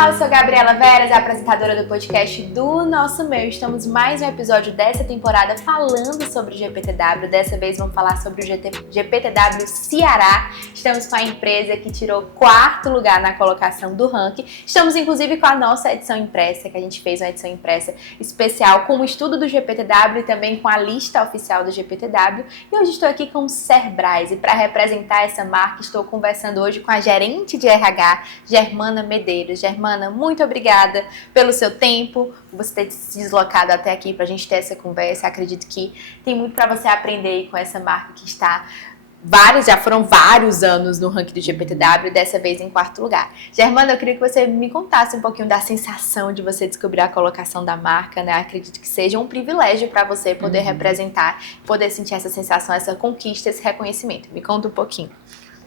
Olá, eu sou Gabriela Veras, a apresentadora do podcast do Nosso Meio. Estamos mais um episódio dessa temporada falando sobre o GPTW. Dessa vez vamos falar sobre o GPTW Ceará. Estamos com a empresa que tirou 4º lugar na colocação do ranking. Estamos inclusive com a nossa edição impressa, que a gente fez uma edição impressa especial com o estudo do GPTW e também com a lista oficial do GPTW. E hoje estou aqui com o Cerbrais e para representar essa marca estou conversando hoje com a gerente de RH, Germana Medeiros. Germana, muito obrigada pelo seu tempo, por você ter se deslocado até aqui para a gente ter essa conversa. Acredito que tem muito para você aprender aí com essa marca que está já foram vários anos no ranking do GPTW e dessa vez em 4º lugar. Germana, eu queria que você me contasse um pouquinho da sensação de você descobrir a colocação da marca, né? Acredito que seja um privilégio para você poder representar, poder sentir essa sensação, essa conquista, esse reconhecimento. Me conta um pouquinho.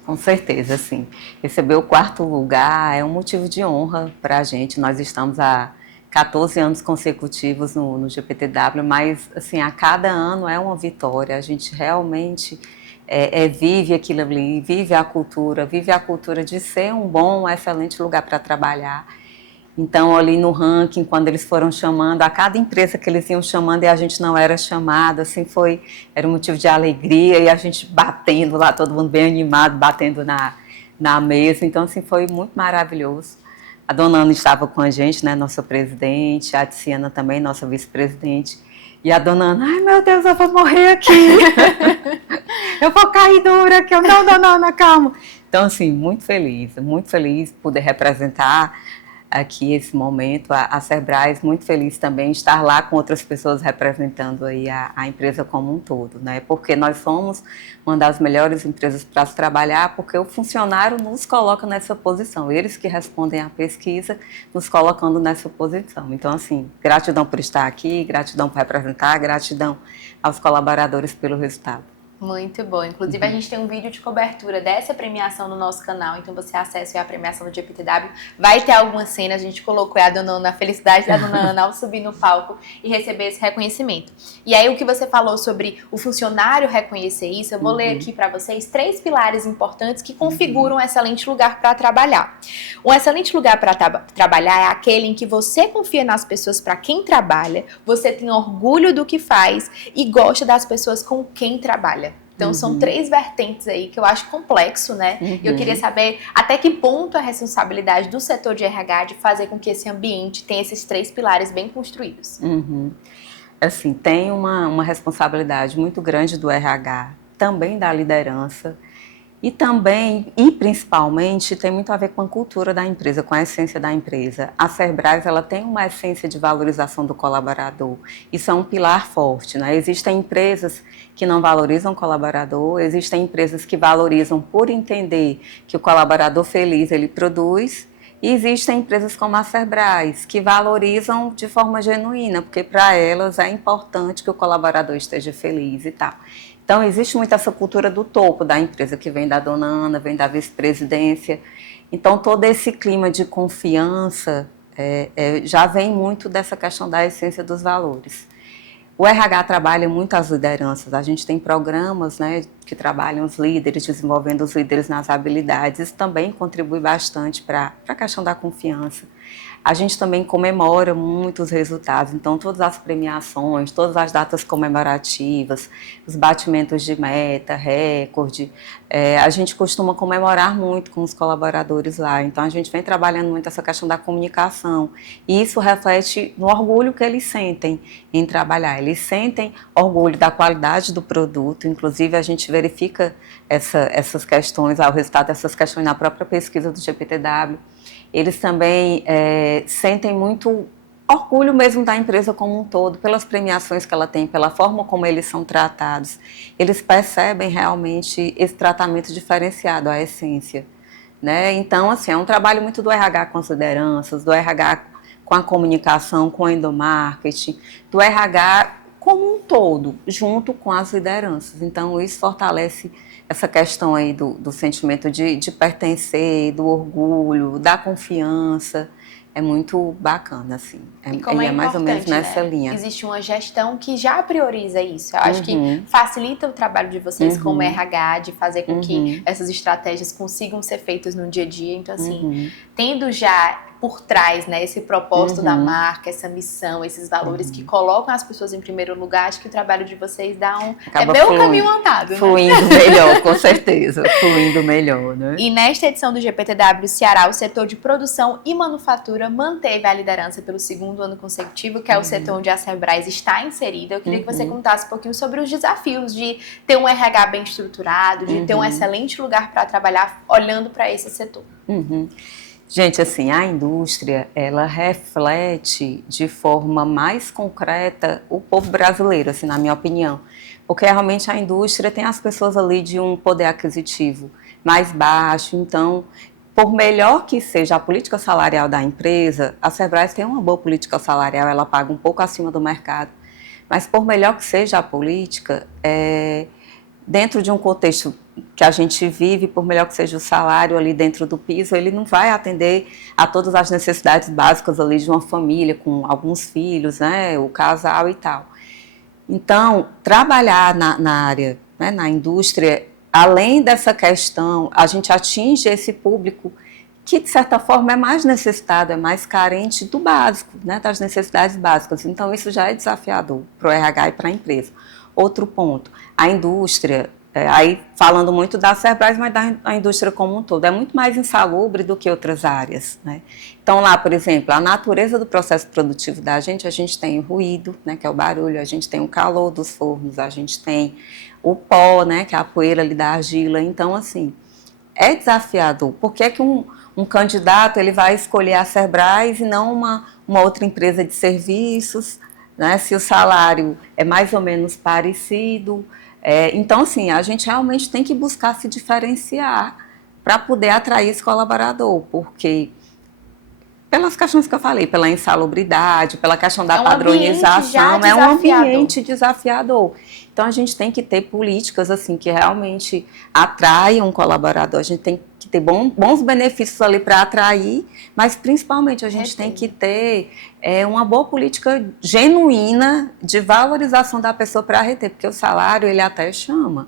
Com certeza, sim. Receber o 4º lugar é um motivo de honra para a gente. Nós estamos há 14 anos consecutivos no GPTW, mas assim, a cada ano é uma vitória. A gente realmente vive aquilo ali, vive a cultura de ser um bom, excelente lugar para trabalhar. Então, ali no ranking, quando eles foram chamando, a cada empresa que eles iam chamando e a gente não era chamado, assim, era um motivo de alegria e a gente batendo lá, todo mundo bem animado, batendo na mesa. Então, assim, foi muito maravilhoso. A dona Ana estava com a gente, né, nossa presidente, a Tiziana também, nossa vice-presidente. E a dona Ana, ai meu Deus, eu vou morrer aqui. Eu vou cair dura aqui. Não, dona Ana, calma. Então, assim, muito feliz poder representar aqui esse momento, a Cerbrais, muito feliz também estar lá com outras pessoas representando aí a empresa como um todo, né? Porque nós somos uma das melhores empresas para se trabalhar, porque o funcionário nos coloca nessa posição, eles que respondem à pesquisa, nos colocando nessa posição. Então, assim, gratidão por estar aqui, gratidão por representar, gratidão aos colaboradores pelo resultado. Muito bom. Inclusive, a gente tem um vídeo de cobertura dessa premiação no nosso canal, então você acessa a premiação do GPTW. Vai ter algumas cenas, a gente colocou a dona Ana, a felicidade da dona Ana ao subir no palco e receber esse reconhecimento. E aí, o que você falou sobre o funcionário reconhecer isso, eu vou ler aqui para vocês 3 pilares importantes que configuram um excelente lugar para trabalhar. Um excelente lugar para trabalhar é aquele em que você confia nas pessoas para quem trabalha, você tem orgulho do que faz e gosta das pessoas com quem trabalha. Então, são 3 vertentes aí que eu acho complexo, né? E eu queria saber até que ponto é a responsabilidade do setor de RH de fazer com que esse ambiente tenha esses 3 pilares bem construídos. Assim, tem uma responsabilidade muito grande do RH, também da liderança, e também, e principalmente, tem muito a ver com a cultura da empresa, com a essência da empresa. A Cerbrais, ela tem uma essência de valorização do colaborador. Isso é um pilar forte, né? Existem empresas que não valorizam o colaborador, existem empresas que valorizam por entender que o colaborador feliz, ele produz, e existem empresas como a Cerbrais, que valorizam de forma genuína, porque para elas é importante que o colaborador esteja feliz e tal. Então, existe muito essa cultura do topo da empresa, que vem da dona Ana, vem da vice-presidência. Então, todo esse clima de confiança já vem muito dessa questão da essência dos valores. O RH trabalha muito as lideranças, a gente tem programas, né, que trabalham os líderes, desenvolvendo os líderes nas habilidades, isso também contribui bastante para a questão da confiança. A gente também comemora muitos resultados, então todas as premiações, todas as datas comemorativas, os batimentos de meta, recorde, a gente costuma comemorar muito com os colaboradores lá, então a gente vem trabalhando muito essa questão da comunicação, e isso reflete no orgulho que eles sentem em trabalhar, eles sentem orgulho da qualidade do produto, inclusive a gente verifica essas questões, o resultado dessas questões na própria pesquisa do GPTW. Eles também sentem muito orgulho mesmo da empresa como um todo, pelas premiações que ela tem, pela forma como eles são tratados. Eles percebem realmente esse tratamento diferenciado, a essência, né? Então, assim, é um trabalho muito do RH com as lideranças, do RH com a comunicação, com o endomarketing, do RH como um todo, junto com as lideranças. Então, isso fortalece essa questão aí do sentimento de pertencer, do orgulho, da confiança, é muito bacana, assim. Ele é mais ou menos nessa, né, linha. Existe uma gestão que já prioriza isso. Eu acho que facilita o trabalho de vocês como RH, de fazer com que essas estratégias consigam ser feitas no dia a dia. Então, assim, tendo já por trás, né? Esse propósito da marca, essa missão, esses valores que colocam as pessoas em primeiro lugar. Acho que o trabalho de vocês dá é bem um caminho andado, fluindo melhor, com certeza, fluindo melhor, né? E nesta edição do GPTW Ceará, o setor de produção e manufatura manteve a liderança pelo segundo ano consecutivo, que é o setor onde a Sebrae está inserida. Eu queria que você contasse um pouquinho sobre os desafios de ter um RH bem estruturado, de ter um excelente lugar para trabalhar olhando para esse setor. Gente, assim, a indústria, ela reflete de forma mais concreta o povo brasileiro, assim, na minha opinião. Porque realmente a indústria tem as pessoas ali de um poder aquisitivo mais baixo, então, por melhor que seja a política salarial da empresa, a Sebrae tem uma boa política salarial, ela paga um pouco acima do mercado, mas por melhor que seja a política, dentro de um contexto que a gente vive, por melhor que seja o salário ali dentro do piso, ele não vai atender a todas as necessidades básicas ali de uma família com alguns filhos, né, o casal e tal. Então, trabalhar na área, né, na indústria, além dessa questão, a gente atinge esse público que, de certa forma, é mais necessitado, é mais carente do básico, né, das necessidades básicas. Então, isso já é desafiador para o RH e para a empresa. Outro ponto, a indústria, aí falando muito da Sebrae, mas da indústria como um todo, é muito mais insalubre do que outras áreas, né? Então lá, por exemplo, a natureza do processo produtivo da gente, a gente tem o ruído, né, que é o barulho, a gente tem o calor dos fornos, a gente tem o pó, né, que é a poeira ali da argila. Então, assim, é desafiador. Por que um candidato ele vai escolher a Sebrae e não uma outra empresa de serviços, né, se o salário é mais ou menos parecido? Então, assim, a gente realmente tem que buscar se diferenciar para poder atrair esse colaborador, porque pelas questões que eu falei, pela insalubridade, pela questão da padronização, é um ambiente desafiador. Então, a gente tem que ter políticas assim que realmente atraiam o colaborador, a gente tem que ter bons benefícios ali para atrair, mas principalmente a gente tem que ter uma boa política genuína de valorização da pessoa para reter, porque o salário ele até chama,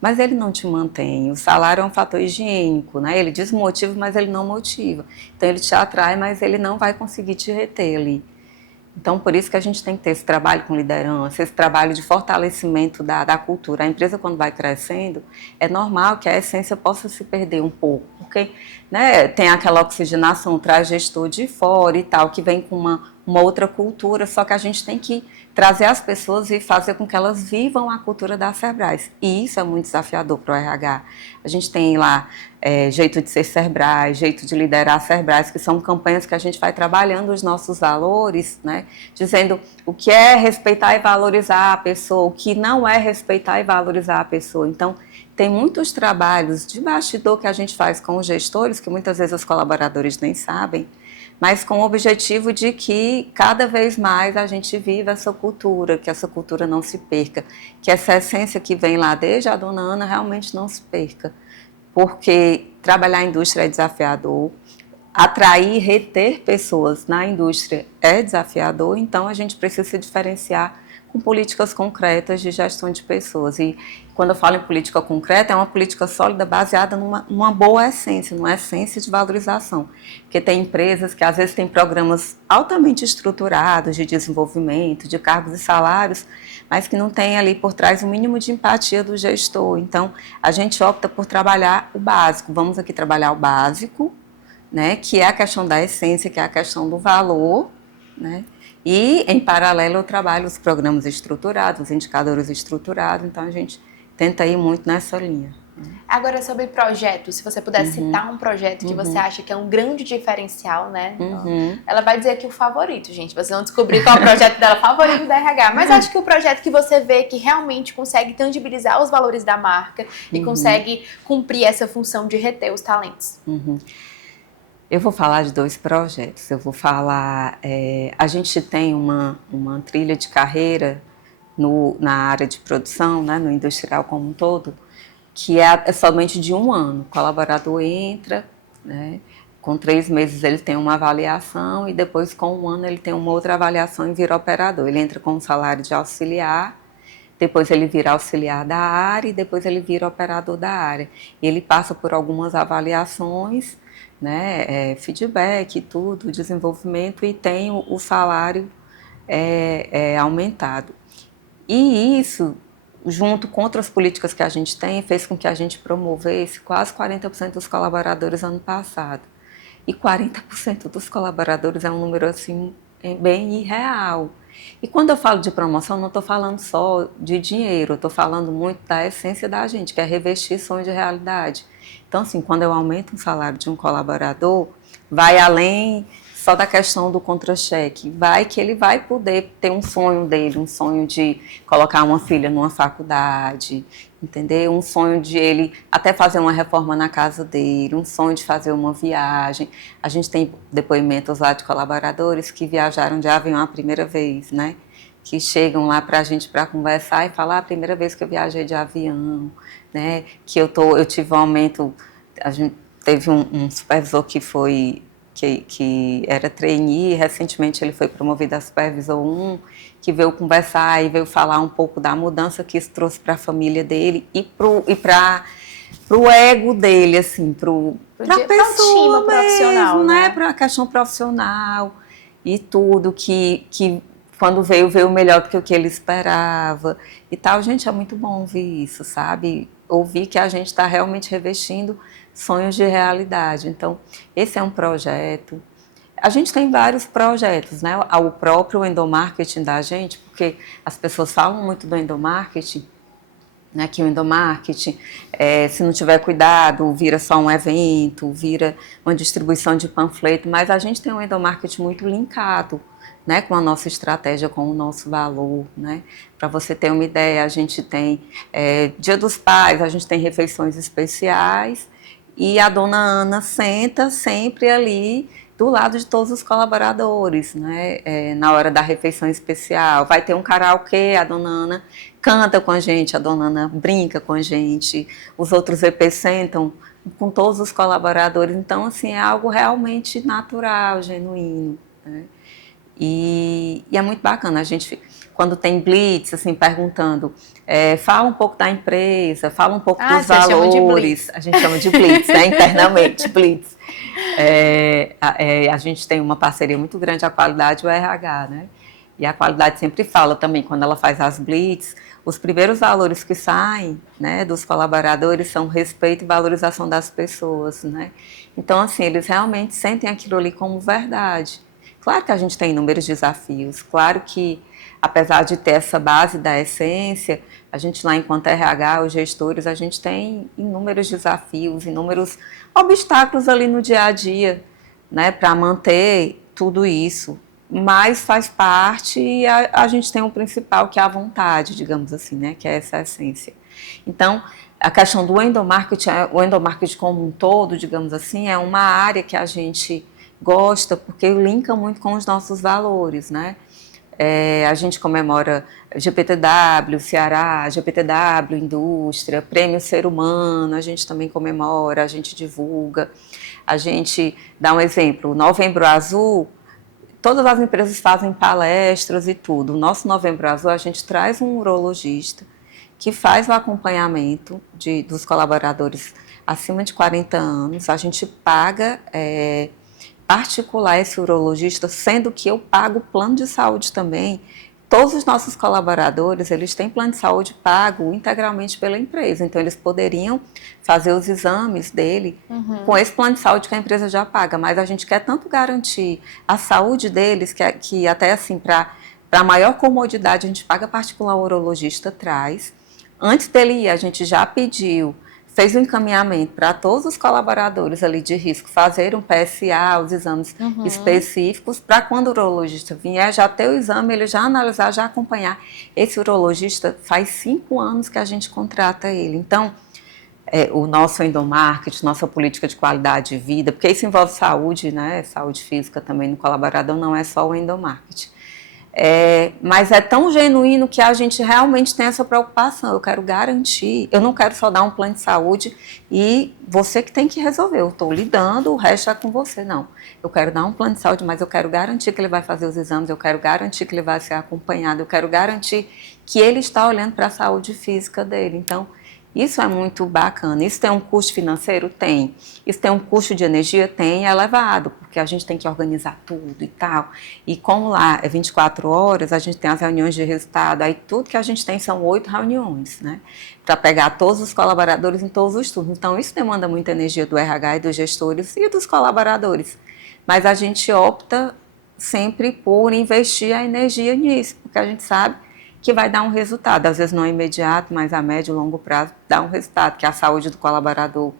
mas ele não te mantém. O salário é um fator higiênico, né? Ele desmotiva, mas ele não motiva. Então ele te atrai, mas ele não vai conseguir te reter ali. Então, por isso que a gente tem que ter esse trabalho com liderança, esse trabalho de fortalecimento da cultura. A empresa, quando vai crescendo, é normal que a essência possa se perder um pouco, porque, né, tem aquela oxigenação, traz gestor de fora e tal, que vem com uma outra cultura, só que a gente tem que trazer as pessoas e fazer com que elas vivam a cultura da Sebrae. E isso é muito desafiador para o RH. A gente tem lá jeito de ser Sebrae, jeito de liderar a Sebrae, que são campanhas que a gente vai trabalhando os nossos valores, né? Dizendo o que é respeitar e valorizar a pessoa, o que não é respeitar e valorizar a pessoa. Então, tem muitos trabalhos de bastidor que a gente faz com os gestores, que muitas vezes os colaboradores nem sabem, mas com o objetivo de que cada vez mais a gente viva essa cultura, que essa cultura não se perca, que essa essência que vem lá desde a dona Ana realmente não se perca, porque trabalhar em indústria é desafiador, atrair e reter pessoas na indústria é desafiador, então a gente precisa se diferenciar com políticas concretas de gestão de pessoas. E quando eu falo em política concreta, é uma política sólida baseada numa boa essência, numa essência de valorização. Porque tem empresas que às vezes têm programas altamente estruturados de desenvolvimento, de cargos e salários, mas que não tem ali por trás o mínimo de empatia do gestor. Então, a gente opta por trabalhar o básico. Vamos aqui trabalhar o básico, né, que é a questão da essência, que é a questão do valor, né? E, em paralelo, eu trabalho os programas estruturados, os indicadores estruturados, então a gente tenta ir muito nessa linha. Agora, sobre projetos, se você puder citar um projeto que você acha que é um grande diferencial, né? Ela vai dizer aqui o favorito, gente. Vocês vão descobrir qual é o projeto dela favorito da RH. Mas acho que o projeto que você vê que realmente consegue tangibilizar os valores da marca e consegue cumprir essa função de reter os talentos. Eu vou falar de 2 projetos. Eu vou falar, a gente tem uma trilha de carreira na área de produção, né, no industrial como um todo, que é somente de 1 ano. O colaborador entra, né, com 3 meses ele tem uma avaliação e depois com 1 ano ele tem uma outra avaliação e vira operador. Ele entra com um salário de auxiliar, depois ele vira auxiliar da área e depois ele vira operador da área. E ele passa por algumas avaliações, né, feedback, tudo, desenvolvimento, e tem o salário aumentado. E isso, junto com outras políticas que a gente tem, fez com que a gente promovesse quase 40% dos colaboradores ano passado. E 40% dos colaboradores é um número assim bem irreal. E quando eu falo de promoção, não estou falando só de dinheiro, eu estou falando muito da essência da gente, que é revestir sonho de realidade. Então, assim, quando eu aumento o salário de um colaborador, vai além só da questão do contra-cheque, vai que ele vai poder ter um sonho dele, um sonho de colocar uma filha numa faculdade, entender? Um sonho de ele até fazer uma reforma na casa dele, um sonho de fazer uma viagem. A gente tem depoimentos lá de colaboradores que viajaram de avião a primeira vez, né? Que chegam lá para a gente para conversar e falar a primeira vez que eu viajei de avião, né? Que eu tive um aumento, a gente teve um supervisor que era trainee, recentemente ele foi promovido a supervisor 1, que veio conversar e veio falar um pouco da mudança que isso trouxe para a família dele e para o ego dele, assim, para a pessoa mesmo, né? Para a questão profissional e tudo, que quando veio melhor do que o que ele esperava e tal. Gente, é muito bom ouvir isso, sabe? Ouvir que a gente está realmente revestindo sonhos de realidade. Então, esse é um projeto. A gente tem vários projetos, né? O próprio endomarketing da gente, porque as pessoas falam muito do endomarketing, né? Que o endomarketing, se não tiver cuidado, vira só um evento, vira uma distribuição de panfleto, mas a gente tem um endomarketing muito linkado, né, com a nossa estratégia, com o nosso valor, né? Para você ter uma ideia, a gente tem Dia dos Pais, a gente tem refeições especiais e a dona Ana senta sempre ali do lado de todos os colaboradores, né? Na hora da refeição especial. Vai ter um karaokê, a dona Ana canta com a gente, a dona Ana brinca com a gente, os outros VP sentam com todos os colaboradores. Então, assim, é algo realmente natural, genuíno, né? E é muito bacana, a gente, quando tem blitz, assim, perguntando, fala um pouco da empresa, fala um pouco dos valores, a gente chama de blitz, né, internamente, blitz. A gente tem uma parceria muito grande, a qualidade e o RH, né, e a qualidade sempre fala também, quando ela faz as blitz, os primeiros valores que saem, né, dos colaboradores são respeito e valorização das pessoas, né, então, assim, eles realmente sentem aquilo ali como verdade. Claro que a gente tem inúmeros desafios, claro que, apesar de ter essa base da essência, a gente lá, enquanto RH, os gestores, a gente tem inúmeros desafios, inúmeros obstáculos ali no dia a dia, né, para manter tudo isso, mas faz parte e a gente tem um principal, que é a vontade, digamos assim, né, que é essa essência. Então, a questão do endomarketing, o endomarketing como um todo, digamos assim, é uma área que a gente gosta, porque linka muito com os nossos valores, né? A gente comemora GPTW, Ceará, GPTW, Indústria, Prêmio Ser Humano, a gente também comemora, a gente divulga, a gente dá um exemplo, Novembro Azul, todas as empresas fazem palestras e tudo. O nosso Novembro Azul, a gente traz um urologista que faz o acompanhamento dos colaboradores acima de 40 anos, a gente paga particular esse urologista, sendo que eu pago plano de saúde também. Todos os nossos colaboradores, eles têm plano de saúde pago integralmente pela empresa, então eles poderiam fazer os exames dele com esse plano de saúde que a empresa já paga, mas a gente quer tanto garantir a saúde deles, que até assim, para maior comodidade, a gente paga particular, o urologista traz. Antes dele ir, a gente já pediu, fez um encaminhamento para todos os colaboradores ali de risco fazerem um PSA, os exames específicos, para quando o urologista vier, já ter o exame, ele já analisar, já acompanhar. Esse urologista faz 5 anos que a gente contrata ele. Então, o nosso endomarketing, nossa política de qualidade de vida, porque isso envolve saúde, né? Saúde física também no colaborador, não é só o endomarketing. Mas é tão genuíno que a gente realmente tem essa preocupação. Eu quero garantir, eu não quero só dar um plano de saúde e você que tem que resolver. Eu estou lidando, o resto é com você. Não, eu quero dar um plano de saúde, mas eu quero garantir que ele vai fazer os exames, eu quero garantir que ele vai ser acompanhado, eu quero garantir que ele está olhando para a saúde física dele. Então, Isso é muito bacana. Isso tem um custo financeiro? Tem. Isso tem um custo de energia? Tem, é elevado, porque a gente tem que organizar tudo e tal. E como lá é 24 horas, a gente tem as reuniões de resultado, aí tudo que a gente tem são 8 reuniões, né? Para pegar todos os colaboradores em todos os turnos. Então, isso demanda muita energia do RH e dos gestores e dos colaboradores. Mas a gente opta sempre por investir a energia nisso, porque a gente sabe que vai dar um resultado, às vezes não é imediato, mas a médio e longo prazo dá um resultado, que é a saúde do colaborador,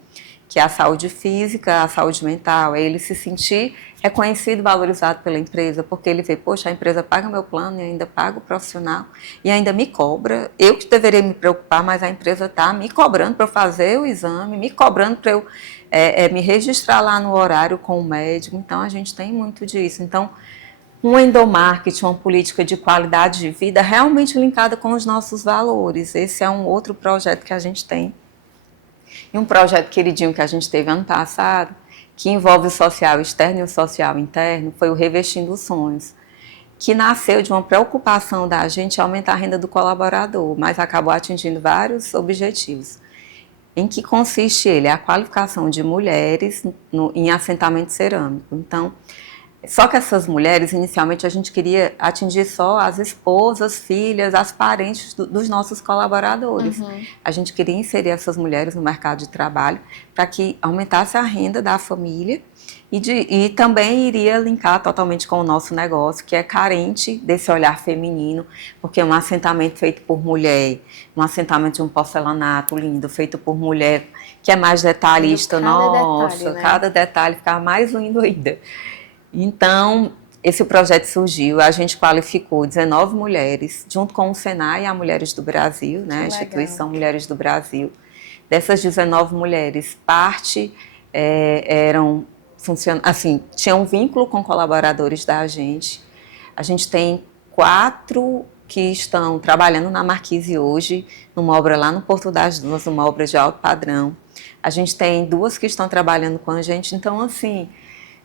que é a saúde física, a saúde mental, é ele se sentir reconhecido, valorizado pela empresa, porque ele vê, poxa, a empresa paga meu plano e ainda paga o profissional e ainda me cobra, eu que deveria me preocupar, mas a empresa está me cobrando para eu fazer o exame, me cobrando para eu me registrar lá no horário com o médico, então a gente tem muito disso. Então, um endomarketing, uma política de qualidade de vida realmente linkada com os nossos valores. Esse é um outro projeto que a gente tem. E um projeto queridinho que a gente teve ano passado, que envolve o social externo e o social interno, foi o Revestindo os Sonhos, que nasceu de uma preocupação da gente aumentar a renda do colaborador, mas acabou atingindo vários objetivos. Em que consiste ele? A qualificação de mulheres em assentamento cerâmico. Então, só que essas mulheres, inicialmente, a gente queria atingir só as esposas, filhas, as parentes dos nossos colaboradores. Uhum. A gente queria inserir essas mulheres no mercado de trabalho para que aumentasse a renda da família e também iria linkar totalmente com o nosso negócio, que é carente desse olhar feminino, porque um assentamento feito por mulher, um assentamento de um porcelanato lindo, feito por mulher, que é mais detalhista, cada detalhe ficava mais lindo ainda. Então, esse projeto surgiu, a gente qualificou 19 mulheres, junto com o Senai e a Mulheres do Brasil, né, a instituição Mulheres do Brasil. Dessas 19 mulheres, parte tinham um vínculo com colaboradores da gente. A gente tem 4 que estão trabalhando na Marquise hoje, numa obra lá no Porto das Dunas, numa obra de alto padrão. A gente tem 2 que estão trabalhando com a gente, então, assim,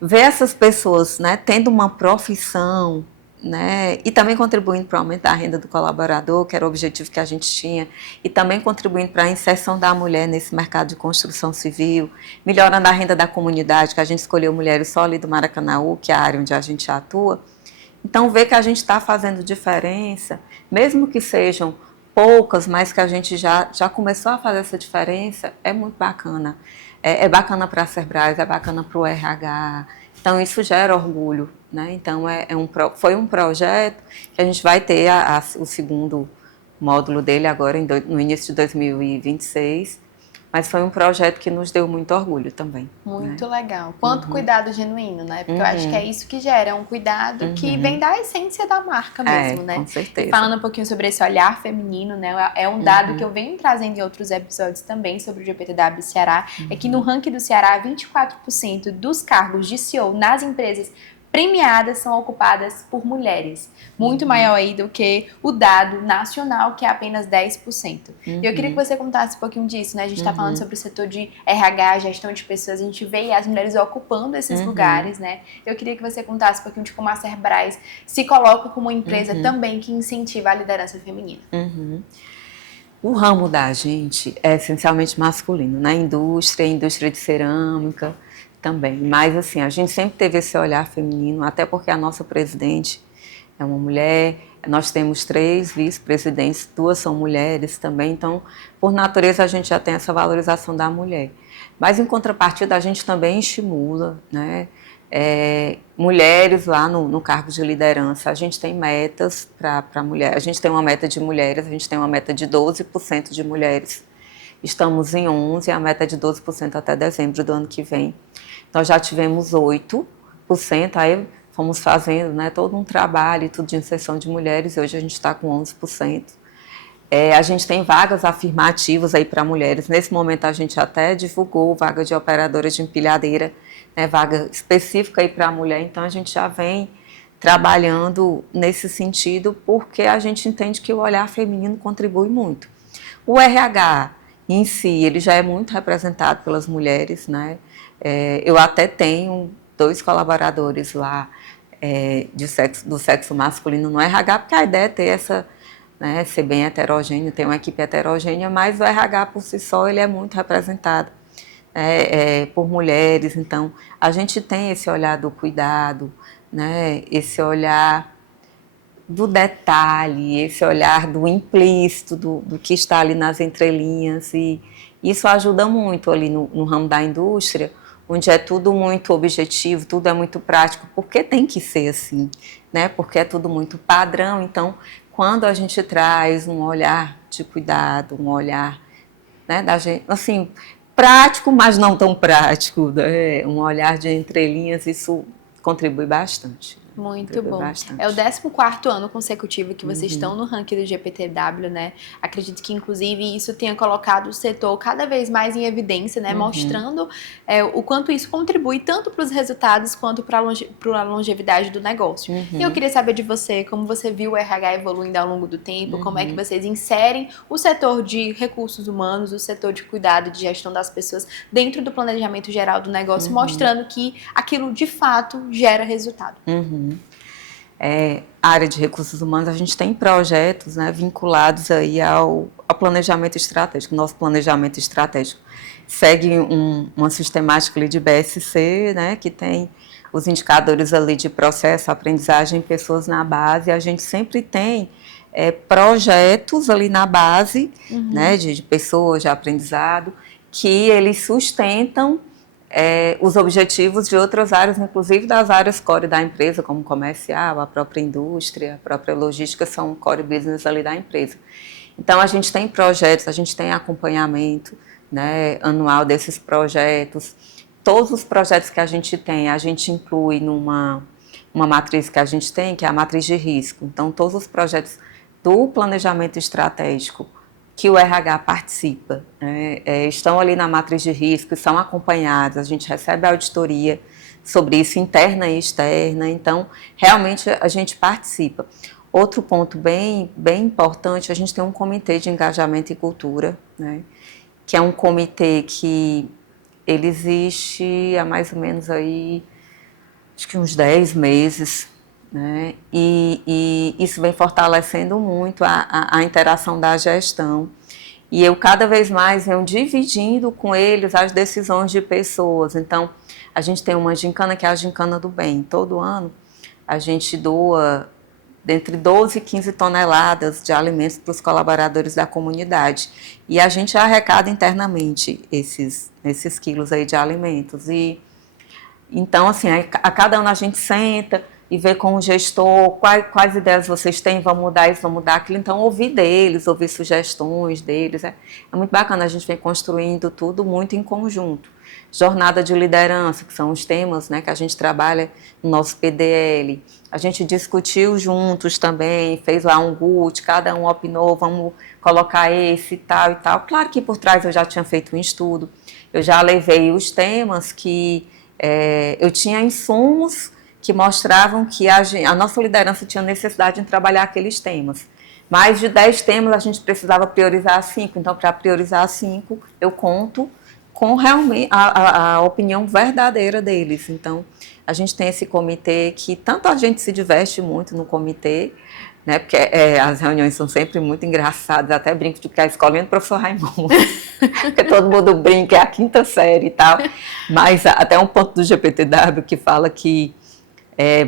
ver essas pessoas, né, tendo uma profissão, né, e também contribuindo para aumentar a renda do colaborador, que era o objetivo que a gente tinha, e também contribuindo para a inserção da mulher nesse mercado de construção civil, melhorando a renda da comunidade, que a gente escolheu mulheres só ali do Maracanaú, que é a área onde a gente atua. Então, ver que a gente está fazendo diferença, mesmo que sejam poucas, mas que a gente já começou a fazer essa diferença, é muito bacana. É bacana para a Cerbras, é bacana para o RH, então isso gera orgulho, né? Então foi um projeto que a gente vai ter o segundo módulo dele agora no início de 2026, mas foi um projeto que nos deu muito orgulho também. Muito legal. Quanto cuidado genuíno, né? Porque eu acho que é isso que gera, um cuidado que vem da essência da marca mesmo, né? Com certeza. E falando um pouquinho sobre esse olhar feminino, né? É um dado que eu venho trazendo em outros episódios também sobre o GPTW Ceará, é que no ranking do Ceará, 24% dos cargos de CEO nas empresas premiadas são ocupadas por mulheres. Muito maior aí do que o dado nacional, que é apenas 10%. E eu queria que você contasse um pouquinho disso, né? A gente está falando sobre o setor de RH, gestão de pessoas, a gente vê as mulheres ocupando esses lugares, né? Eu queria que você contasse um pouquinho de como a Cerbras se coloca como uma empresa também que incentiva a liderança feminina. O ramo da gente é essencialmente masculino, na indústria de cerâmica, também, mas assim, a gente sempre teve esse olhar feminino, até porque a nossa presidente é uma mulher, nós temos 3 vice-presidentes, 2 são mulheres também, então, por natureza, a gente já tem essa valorização da mulher. Mas, em contrapartida, a gente também estimula, né, mulheres lá no cargo de liderança. A gente tem metas para mulheres, a gente tem uma meta de mulheres, a gente tem uma meta de 12% de mulheres. Estamos em 11%, a meta é de 12% até dezembro do ano que vem. Nós já tivemos 8%, aí fomos fazendo, né, todo um trabalho tudo de inserção de mulheres, e hoje a gente está com 11%. A gente tem vagas afirmativas aí para mulheres. Nesse momento a gente até divulgou vaga de operadora de empilhadeira, né, vaga específica aí para a mulher, então a gente já vem trabalhando nesse sentido, porque a gente entende que o olhar feminino contribui muito. O RH em si, ele já é muito representado pelas mulheres, né? Eu até tenho 2 colaboradores lá do sexo masculino no RH, porque a ideia é ter né, ser bem heterogêneo, ter uma equipe heterogênea, mas o RH por si só ele é muito representado por mulheres, então a gente tem esse olhar do cuidado, né, esse olhar do detalhe, esse olhar do implícito, do que está ali nas entrelinhas, e isso ajuda muito ali no ramo da indústria, onde é tudo muito objetivo, tudo é muito prático, porque tem que ser assim, né? Porque é tudo muito padrão. Então, quando a gente traz um olhar de cuidado, um olhar, né, da gente, assim, prático, mas não tão prático, né? Um olhar de entrelinhas, isso contribui bastante. Muito bom. É o 14º ano consecutivo que vocês estão no ranking do GPTW, né? Acredito que, inclusive, isso tenha colocado o setor cada vez mais em evidência, né? Mostrando o quanto isso contribui tanto para os resultados quanto para a longevidade do negócio. E eu queria saber de você, como você viu o RH evoluindo ao longo do tempo, como é que vocês inserem o setor de recursos humanos, o setor de cuidado e de gestão das pessoas dentro do planejamento geral do negócio, mostrando que aquilo, de fato, gera resultado. A área de recursos humanos, a gente tem projetos, né, vinculados aí ao planejamento estratégico. Nosso planejamento estratégico segue uma sistemática ali de BSC, né, que tem os indicadores ali de processo, aprendizagem, pessoas na base. A gente sempre tem projetos ali na base, né, de pessoas, de aprendizado, que eles sustentam os objetivos de outras áreas, inclusive das áreas core da empresa, como comercial, a própria indústria, a própria logística, são core business ali da empresa. Então, a gente tem projetos, a gente tem acompanhamento, né, anual desses projetos. Todos os projetos que a gente tem, a gente inclui numa matriz que a gente tem, que é a matriz de risco. Então, todos os projetos do planejamento estratégico que o RH participa, né, estão ali na matriz de risco, são acompanhados, a gente recebe auditoria sobre isso, interna e externa, então realmente a gente participa. Outro ponto bem importante, a gente tem um comitê de engajamento e cultura, né, que é um comitê que ele existe há mais ou menos aí, acho que uns 10 meses, né? E isso vem fortalecendo muito a interação da gestão. E eu cada vez mais venho dividindo com eles as decisões de pessoas. Então, a gente tem uma gincana que é a Gincana do Bem. Todo ano a gente doa entre 12 e 15 toneladas de alimentos para os colaboradores da comunidade. E a gente arrecada internamente esses quilos aí de alimentos. E então, assim, a cada ano a gente senta e ver com o gestor quais ideias vocês têm, vão mudar isso, vão mudar aquilo. Então, ouvir deles, ouvir sugestões deles. É muito bacana, a gente vem construindo tudo muito em conjunto. Jornada de liderança, que são os temas, né, que a gente trabalha no nosso PDL. A gente discutiu juntos também, fez lá um GUT, cada um opinou, vamos colocar esse e tal e tal. Claro que por trás eu já tinha feito um estudo, eu já levei os temas que eu tinha insumos que mostravam que a nossa liderança tinha necessidade de trabalhar aqueles temas. Mais de 10 temas a gente precisava priorizar 5, então para priorizar 5 eu conto com realmente a opinião verdadeira deles. Então a gente tem esse comitê que tanto a gente se diverte muito no comitê, né, porque as reuniões são sempre muito engraçadas, até brinco de que é a escolinha do professor Raimundo, porque todo mundo brinca, é a 5ª série e tal, mas até um ponto do GPTW que fala que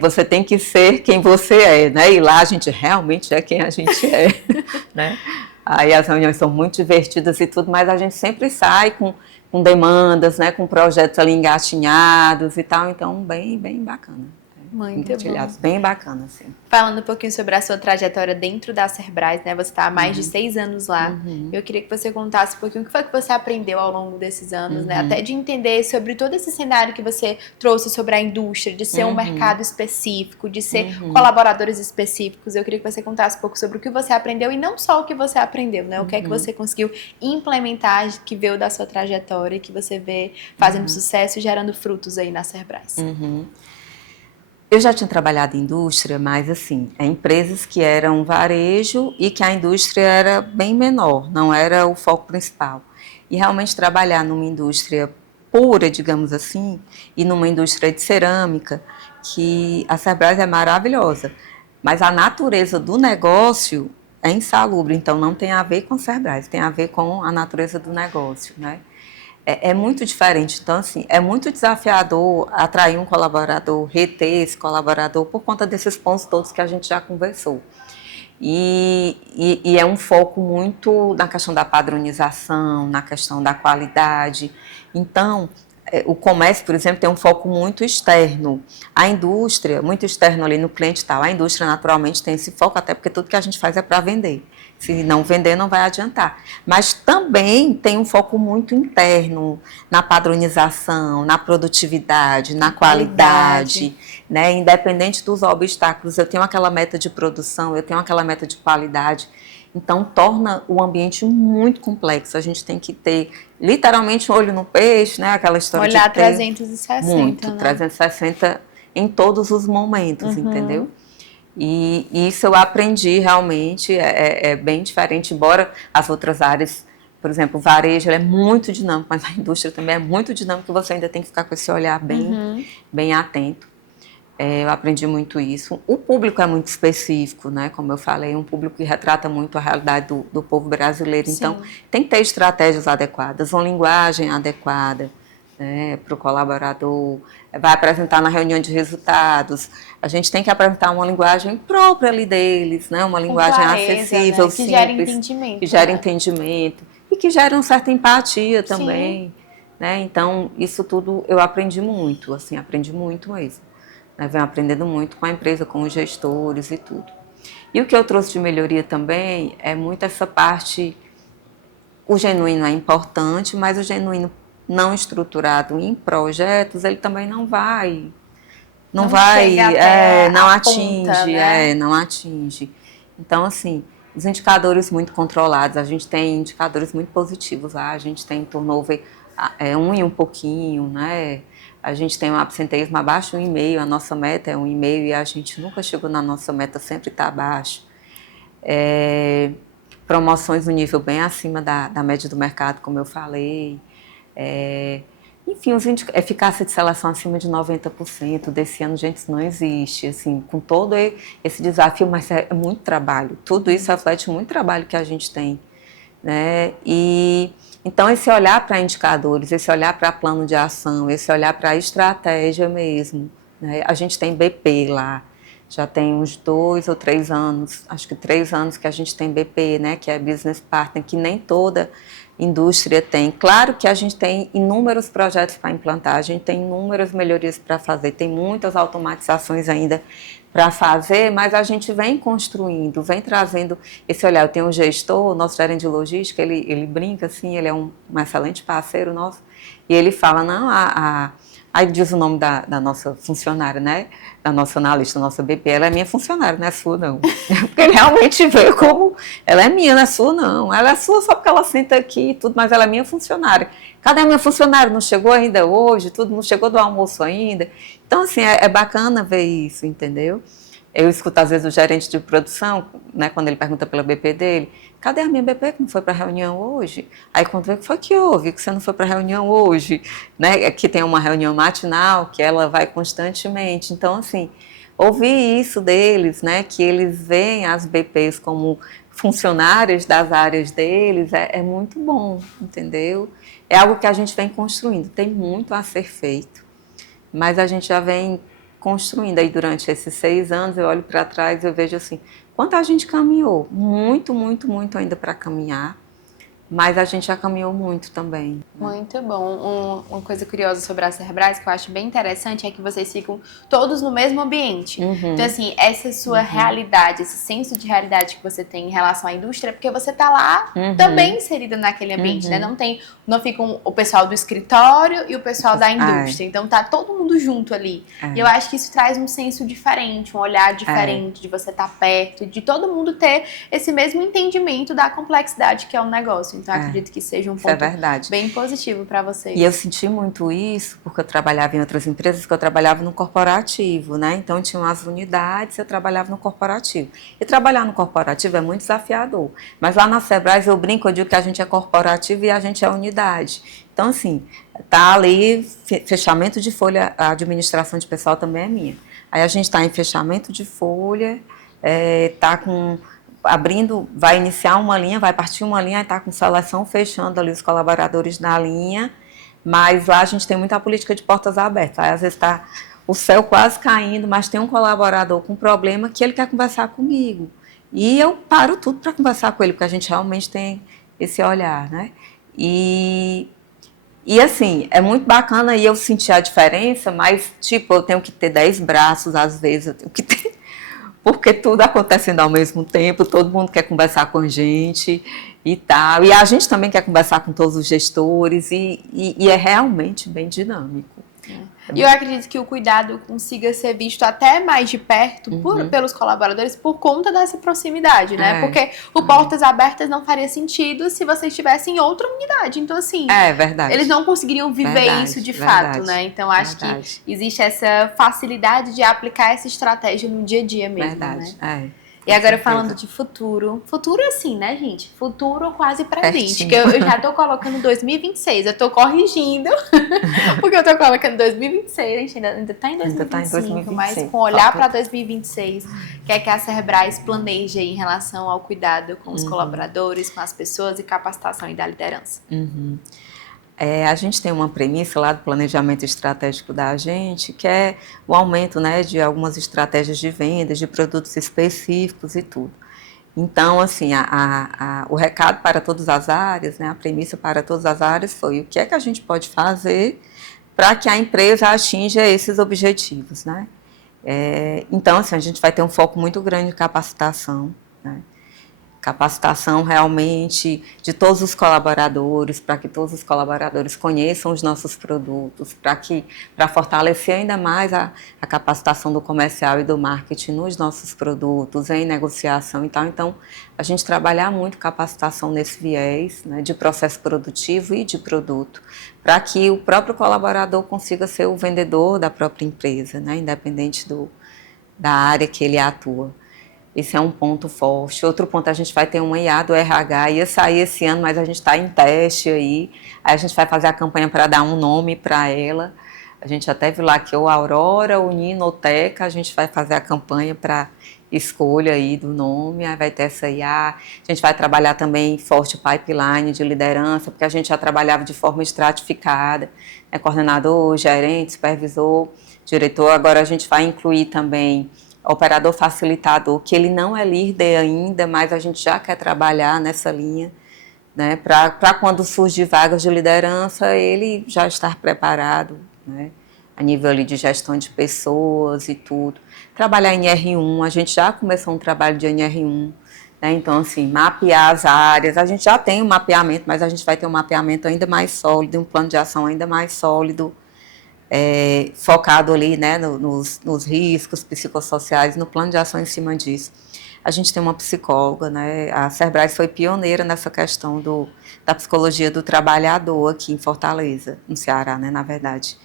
você tem que ser quem você é, né? E lá a gente realmente é quem a gente é, né? Aí as reuniões são muito divertidas e tudo, mas a gente sempre sai com demandas, né? Com projetos ali engatinhados e tal, então bem bacana. Muito bom. Bem bacana, assim. Falando um pouquinho sobre a sua trajetória dentro da Cerbrais, né? Você está há mais de 6 anos lá. Eu queria que você contasse um pouquinho o que foi que você aprendeu ao longo desses anos, né? Até de entender sobre todo esse cenário que você trouxe sobre a indústria, de ser um mercado específico, de ser colaboradores específicos. Eu queria que você contasse um pouco sobre o que você aprendeu e não só o que você aprendeu, né? O que é que você conseguiu implementar, que veio da sua trajetória e que você vê fazendo sucesso e gerando frutos aí na Cerbrais. Eu já tinha trabalhado em indústria, mas assim, empresas que eram varejo e que a indústria era bem menor, não era o foco principal. E realmente trabalhar numa indústria pura, digamos assim, e numa indústria de cerâmica, que a Cerbrais é maravilhosa, mas a natureza do negócio é insalubre, então não tem a ver com Cerbrais, tem a ver com a natureza do negócio, né? É muito diferente, então assim, é muito desafiador atrair um colaborador, reter esse colaborador por conta desses pontos todos que a gente já conversou. E é um foco muito na questão da padronização, na questão da qualidade. Então, o comércio, por exemplo, tem um foco muito externo. A indústria, muito externo ali no cliente tal. A indústria, naturalmente, tem esse foco, até porque tudo que a gente faz é para vender. Se não vender, não vai adiantar. Mas também tem um foco muito interno na padronização, na produtividade, na qualidade, né? Independente dos obstáculos. Eu tenho aquela meta de produção, eu tenho aquela meta de qualidade. Então, torna o ambiente muito complexo. A gente tem que ter, literalmente, um olho no peixe, né? Aquela história olhar de ter 360, muito, né? 360 em todos os momentos, entendeu? E isso eu aprendi realmente, é bem diferente, embora as outras áreas, por exemplo, o varejo ele é muito dinâmico, mas a indústria também é muito dinâmica, você ainda tem que ficar com esse olhar bem atento. Eu aprendi muito isso. O público é muito específico, né? Como eu falei, um público que retrata muito a realidade do povo brasileiro. Sim. Então, tem que ter estratégias adequadas, uma linguagem adequada, né, para o colaborador. Vai apresentar na reunião de resultados. A gente tem que apresentar uma linguagem própria ali deles, né? Uma linguagem clareza, acessível, né? Que simples, gera entendimento. que gera né? entendimento e que gera uma certa empatia também. Sim. Né? Então, isso tudo eu aprendi muito, assim, aprendi muito mesmo. Né? Venho aprendendo muito com a empresa, com os gestores e tudo. E o que eu trouxe de melhoria também é muito essa parte, o genuíno é importante, mas o genuíno não estruturado em projetos, ele também não chega até não a atinge, ponta, né? não atinge. Então, assim, os indicadores muito controlados, a gente tem indicadores muito positivos lá, a gente tem turnover 1 e um pouquinho, né? A gente tem um absenteísmo abaixo de 1,5, a nossa meta é 1,5 e a gente nunca chegou na nossa meta, sempre está abaixo. Promoções no nível bem acima da média do mercado, como eu falei. Enfim, eficácia de seleção acima de 90%. Desse ano, gente, isso não existe. Assim, com todo esse desafio, mas é muito trabalho. Tudo isso reflete muito trabalho que a gente tem. Né? Então, esse olhar para indicadores, esse olhar para plano de ação, esse olhar para a estratégia mesmo. Né? A gente tem BP lá, já tem uns 2 ou 3 anos, acho que 3 anos que a gente tem BP, né? Que é Business Partner, que nem toda indústria tem. Claro que a gente tem inúmeros projetos para implantar, a gente tem inúmeras melhorias para fazer, tem muitas automatizações ainda para fazer, mas a gente vem construindo, vem trazendo esse olhar. Eu tenho um gestor, o nosso gerente de logística, ele brinca assim, ele é um excelente parceiro nosso, e ele fala, não, aí diz o nome da nossa funcionária, né, da nossa analista, da nossa BP, ela é minha funcionária, não é sua não. Porque ele realmente vê como, ela é minha, não é sua não, ela é sua só porque ela senta aqui e tudo, mas ela é minha funcionária. Cadê a minha funcionária? Não chegou ainda hoje, tudo, não chegou do almoço ainda. Então, assim, é bacana ver isso, entendeu? Eu escuto, às vezes, o gerente de produção, né, quando ele pergunta pela BP dele, cadê a minha BP que não foi para a reunião hoje? Aí, quando vê, o que foi que houve, que você não foi para a reunião hoje? Né? Que tem uma reunião matinal, que ela vai constantemente. Então, assim, ouvir isso deles, né, que eles veem as BPs como funcionários das áreas deles, é muito bom, entendeu? É algo que a gente vem construindo, tem muito a ser feito, mas a gente já vem construindo aí durante esses 6 anos, eu olho para trás e eu vejo assim, quanto a gente caminhou, muito, muito, muito ainda para caminhar, mas a gente já caminhou muito também. Muito bom. Uma coisa curiosa sobre a Cerbrais que eu acho bem interessante é que vocês ficam todos no mesmo ambiente. Então, assim, essa sua realidade, esse senso de realidade que você tem em relação à indústria, é porque você tá lá também inserida naquele ambiente, né? Não ficam o pessoal do escritório e o pessoal da indústria. Então, tá todo mundo junto ali. E eu acho que isso traz um senso diferente, um olhar diferente, de você estar perto, de todo mundo ter esse mesmo entendimento da complexidade que é um negócio. Então, acredito que seja um ponto bem positivo para vocês. E eu senti muito isso porque eu trabalhava em outras empresas, que eu trabalhava no corporativo, né? Então, tinham as unidades, eu trabalhava no corporativo. E trabalhar no corporativo é muito desafiador. Mas lá na Cerbrais, eu brinco, eu digo que a gente é corporativo e a gente é unidade. Então, assim, tá ali, fechamento de folha, a administração de pessoal também é minha. Aí a gente está em fechamento de folha, tá com abrindo, vai iniciar uma linha, vai partir uma linha, está com seleção fechando ali os colaboradores na linha, mas lá a gente tem muita política de portas abertas. Aí, às vezes está o céu quase caindo, mas tem um colaborador com problema que ele quer conversar comigo. E eu paro tudo para conversar com ele, porque a gente realmente tem esse olhar, né? E assim, é muito bacana e eu senti a diferença, mas tipo, eu tenho que ter 10 braços às vezes, eu tenho que ter, porque tudo acontecendo ao mesmo tempo, todo mundo quer conversar com a gente e tal. E a gente também quer conversar com todos os gestores e é realmente bem dinâmico. E eu acredito que o cuidado consiga ser visto até mais de perto pelos colaboradores por conta dessa proximidade, né? Porque o Portas Abertas não faria sentido se você estivesse em outra unidade. Então, assim, verdade. Eles não conseguiriam viver isso de fato, né? Então, acho que existe essa facilidade de aplicar essa estratégia no dia a dia mesmo, né? E agora falando de futuro assim, né, gente? Futuro quase presente, que eu já tô colocando 2026, eu tô corrigindo, porque eu tô colocando 2026, a gente ainda tá em 2025, mas com olhar para 2026, o que é que a Cerbrais planeja em relação ao cuidado com os colaboradores, com as pessoas e capacitação e da liderança? A gente tem uma premissa lá do planejamento estratégico da gente, que é o aumento, né, de algumas estratégias de vendas, de produtos específicos e tudo. Então, assim, o recado para todas as áreas, né, a premissa para todas as áreas foi o que é que a gente pode fazer para que a empresa atinja esses objetivos, né? Então, assim, a gente vai ter um foco muito grande em capacitação, né? Capacitação realmente de todos os colaboradores, para que todos os colaboradores conheçam os nossos produtos, para fortalecer ainda mais a capacitação do comercial e do marketing nos nossos produtos, em negociação e tal. Então, a gente trabalhar muito capacitação nesse viés, né, de processo produtivo e de produto, para que o próprio colaborador consiga ser o vendedor da própria empresa, né, independente da área que ele atua. Esse é um ponto forte. Outro ponto, a gente vai ter uma IA do RH, ia sair esse ano, mas a gente está em teste aí. Aí a gente vai fazer a campanha para dar um nome para ela. A gente até viu lá que ou Aurora ou Nino ou Teca, a gente vai fazer a campanha para escolha aí do nome, aí vai ter essa IA. A gente vai trabalhar também forte pipeline de liderança, porque a gente já trabalhava de forma estratificada, né? Coordenador, gerente, supervisor, diretor. Agora a gente vai incluir também operador facilitador, que ele não é líder ainda, mas a gente já quer trabalhar nessa linha, né, para quando surgir vagas de liderança, ele já estar preparado, né, a nível ali de gestão de pessoas e tudo. Trabalhar em R1, a gente já começou um trabalho de NR1, né, então assim, mapear as áreas, a gente já tem um mapeamento, mas a gente vai ter um mapeamento ainda mais sólido, um plano de ação ainda mais sólido, focado ali, né, nos riscos psicossociais, no plano de ação em cima disso. A gente tem uma psicóloga, né, a Cerbrais foi pioneira nessa questão da psicologia do trabalhador aqui em Fortaleza, no Ceará, né, na verdade.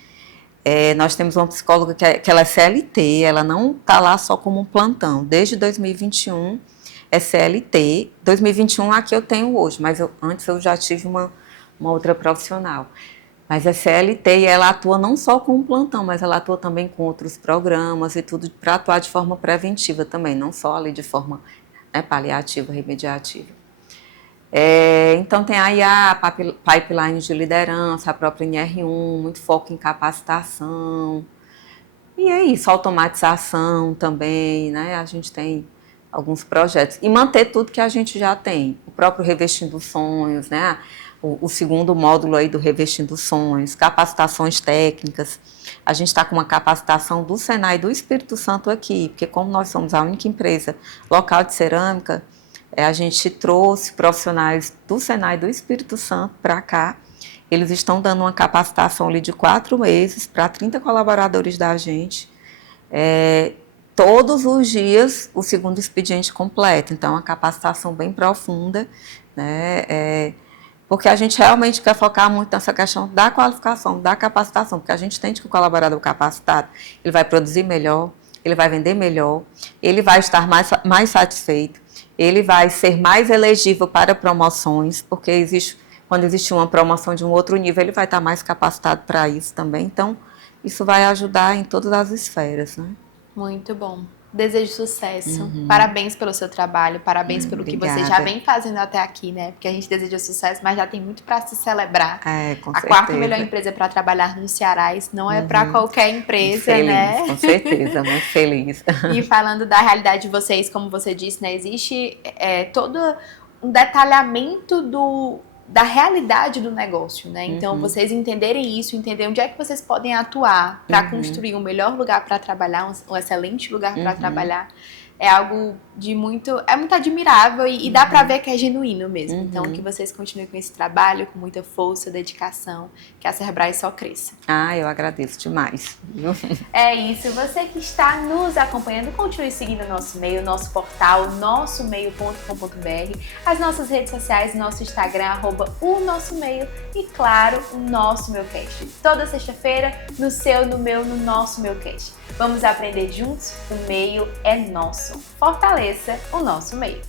Nós temos uma psicóloga que ela é CLT, ela não está lá só como um plantão, desde 2021 é CLT, 2021 aqui eu tenho hoje, mas antes eu já tive uma outra profissional. Mas é CLT e ela atua não só com um plantão, mas ela atua também com outros programas e tudo para atuar de forma preventiva também, não só ali de forma, né, paliativa, remediativa. Então tem aí a pipeline de liderança, a própria NR1, muito foco em capacitação. E é isso, automatização também, né? A gente tem alguns projetos. E manter tudo que a gente já tem. O próprio Revestindo Sonhos, né? O segundo módulo aí do Revestindo Sonhos, capacitações técnicas. A gente está com uma capacitação do Senai do Espírito Santo aqui, porque como nós somos a única empresa local de cerâmica, a gente trouxe profissionais do Senai do Espírito Santo para cá. Eles estão dando uma capacitação ali de 4 meses para 30 colaboradores da gente. Todos os dias o segundo expediente completo, então uma capacitação bem profunda, né? Porque a gente realmente quer focar muito nessa questão da qualificação, da capacitação, porque a gente entende que o colaborador capacitado, ele vai produzir melhor, ele vai vender melhor, ele vai estar mais satisfeito, ele vai ser mais elegível para promoções, porque quando existe uma promoção de um outro nível, ele vai estar mais capacitado para isso também. Então, isso vai ajudar em todas as esferas, né? Muito bom. Desejo sucesso. Parabéns pelo seu trabalho, parabéns pelo que você já vem fazendo até aqui, né? Porque a gente deseja sucesso, mas já tem muito para se celebrar. Com a certeza. quarta melhor empresa para trabalhar no Ceará, isso não é para qualquer empresa, feliz, né? Com certeza, muito feliz. E falando da realidade de vocês, como você disse, né? Existe todo um detalhamento da realidade do negócio, né? Então, vocês entenderem isso, entender onde é que vocês podem atuar para construir um melhor lugar para trabalhar, um excelente lugar para trabalhar, é algo de muito admirável e dá para ver que é genuíno mesmo. Então, que vocês continuem com esse trabalho, com muita força, dedicação, que a Cerbrais só cresça. Eu agradeço demais. É isso. Você que está nos acompanhando, continue seguindo o nosso e-mail, nosso portal, nossomeio.com.br, as nossas redes sociais, nosso Instagram, @o-nosso-meio e, claro, o Nosso Meucast. Toda sexta-feira, no seu, no meu, no Nosso Meucast. Vamos aprender juntos? O meio é nosso. Fortaleça o nosso meio.